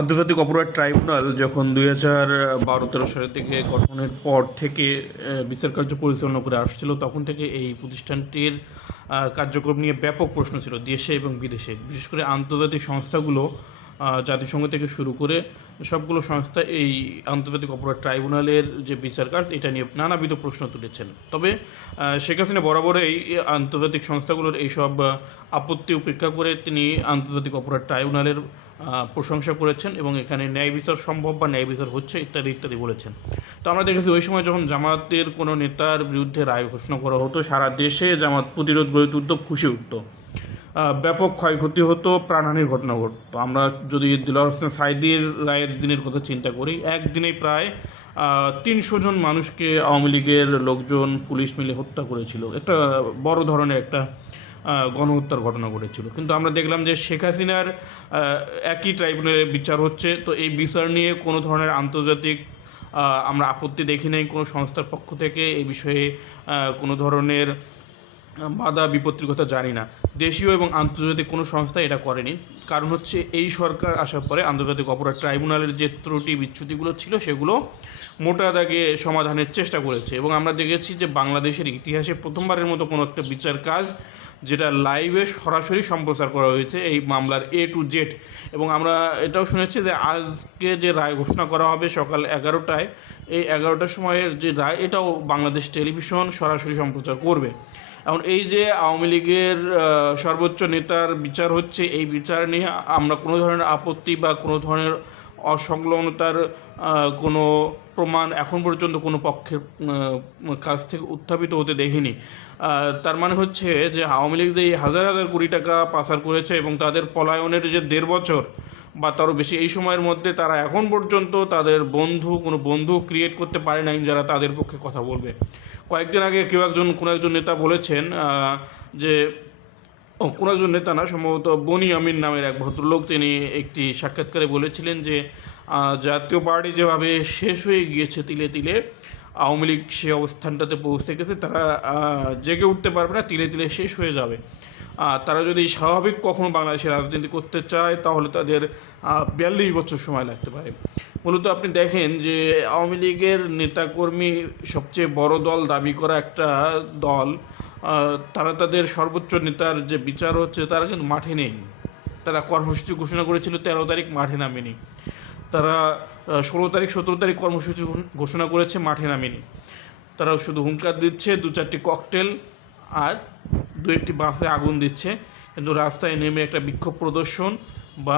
আন্তর্জাতিক অপরাধ ট্রাইব্যুনাল যখন দুই হাজার বারো তেরো সালের থেকে গঠনের পর থেকে বিচার কার্য পরিচালনা করে আসছিল, তখন থেকে এই প্রতিষ্ঠানটির কার্যক্রম নিয়ে ব্যাপক প্রশ্ন ছিল দেশে এবং বিদেশে। বিশেষ করে আন্তর্জাতিক সংস্থাগুলো জাতিসংঘ থেকে শুরু করে সবগুলো সংস্থা এই আন্তর্জাতিক অপরাধ ট্রাইব্যুনালের যে বিচার কাজ, এটা নিয়ে নানাবিধ প্রশ্ন তুলেছেন। তবে শেখ হাসিনা বরাবরই এই আন্তর্জাতিক সংস্থাগুলোর এইসব আপত্তি উপেক্ষা করে তিনি আন্তর্জাতিক অপরাধ ট্রাইব্যুনালের প্রশংসা করেছেন এবং এখানে ন্যায় বিচার সম্ভব বা ন্যায় বিচার হচ্ছে ইত্যাদি ইত্যাদি বলেছেন। তো আমরা দেখেছি ওই সময় যখন জামাতের কোনো নেতার বিরুদ্ধে রায় ঘোষণা করা হতো, সারা দেশে জামাত প্রতিরোধ গড়ে তুলতো, খুশি উঠতো। ব্যাপক ক্ষয়ক্ষতি হতো, প্রাণহানির ঘটনা ঘটতো। আমরা যদি দিলওয়ার হোসেন সাইদির রায়ের দিনের কথা চিন্তা করি একদিনে প্রায় তিনশো জন মানুষকে আওয়ামী লীগের লোকজন, পুলিশ মিলে হত্যা করেছিল। একটা বড় ধরনের একটা গণহত্যার ঘটনা ঘটেছিল। কিন্তু আমরা দেখলাম যে শেখ হাসিনার একই ট্রাইব্যুনালে বিচার হচ্ছে। তো এই বিচার নিয়ে কোনো ধরনের আন্তর্জাতিক আমরা আপত্তি দেখি নাই কোনো সংস্থার পক্ষ থেকে। এ বিষয়ে কোনো ধরনের বাধা, বিপত্তির কথা জানি না। দেশীয় এবং আন্তর্জাতিক কোনো সংস্থা এটা করেনি। কারণ হচ্ছে এই সরকার আসার পরে আন্তর্জাতিক অপরাধ ট্রাইব্যুনালের যে ত্রুটি বিচ্যুতিগুলো ছিল, সেগুলো মোটা দাগে সমাধানের চেষ্টা করেছে। এবং আমরা দেখেছি যে বাংলাদেশের ইতিহাসে প্রথমবারের মতো কোনো একটা বিচার কাজ, যেটা লাইভে সরাসরি সম্প্রচার করা হয়েছে এই মামলার এ টু জেড এবং আমরা এটাও শুনেছি যে আজকে যে রায় ঘোষণা করা হবে সকাল এগারোটায়, এই এগারোটার সময়ের যে রায়, এটাও বাংলাদেশ টেলিভিশন সরাসরি সম্প্রচার করবে। এখন এই যে আওয়ামী লীগের সর্বোচ্চ নেতার বিচার হচ্ছে, এই বিচার নিয়ে আমরা কোনো ধরনের আপত্তি বা কোনো ধরনের অসংলগ্নতার কোনো প্রমাণ এখন পর্যন্ত কোনো পক্ষের কাছ থেকে উত্থাপিত হতে দেখিনি। তার মানে হচ্ছে যে আওয়ামী লীগ যে হাজার হাজার কোটি টাকা পাচার করেছে এবং তাদের পলায়নের যে দেড় বছর বা তারও বেশি এই সময়ের মধ্যে তারা এখন পর্যন্ত তাদের বন্ধু, কোনো বন্ধু ক্রিয়েট করতে পারে নাই যারা তাদের পক্ষে কথা বলবে। কয়েকদিন আগে কেউ একজন, কোনো একজন নেতা বলেছেন যে কোনো একজন নেতা না, সম্ভবত বনি আমিন নামের এক ভদ্রলোক, তিনি একটি সাক্ষাৎকারে বলেছিলেন যে জাতীয় পার্টি যেভাবে শেষ হয়ে গিয়েছে তিলে তিলে, আওয়ামী লীগ সে অবস্থানটাতে পৌঁছে গেছে, তারা জেগে উঠতে পারবে না, তিলে তিলে শেষ হয়ে যাবে। তারা যদি স্বাভাবিক কখনো বাংলাদেশে রাজনীতি করতে চায়, তাহলে তাদের বিয়াল্লিশ বছর সময় লাগতে পারে। মূলত আপনি দেখেন যে, আওয়ামী লীগের নেতাকর্মী সবচেয়ে বড় দল দাবি করা একটা দল তারা তাদের সর্বোচ্চ নেতার যে বিচার হচ্ছে, তারা কিন্তু মাঠে নেই। তারা কর্মসূচি ঘোষণা করেছিল, তেরো তারিখ মাঠে নামেনি। তারা ষোলো তারিখ, সতেরো তারিখ কর্মসূচি ঘোষণা করেছে, মাঠে নামেনি। তারা শুধু হুঙ্কার দিচ্ছে, দু চারটি ককটেল আর দু একটি বাসে আগুন দিচ্ছে। কিন্তু রাস্তায় নেমে একটা বিক্ষোভ প্রদর্শন বা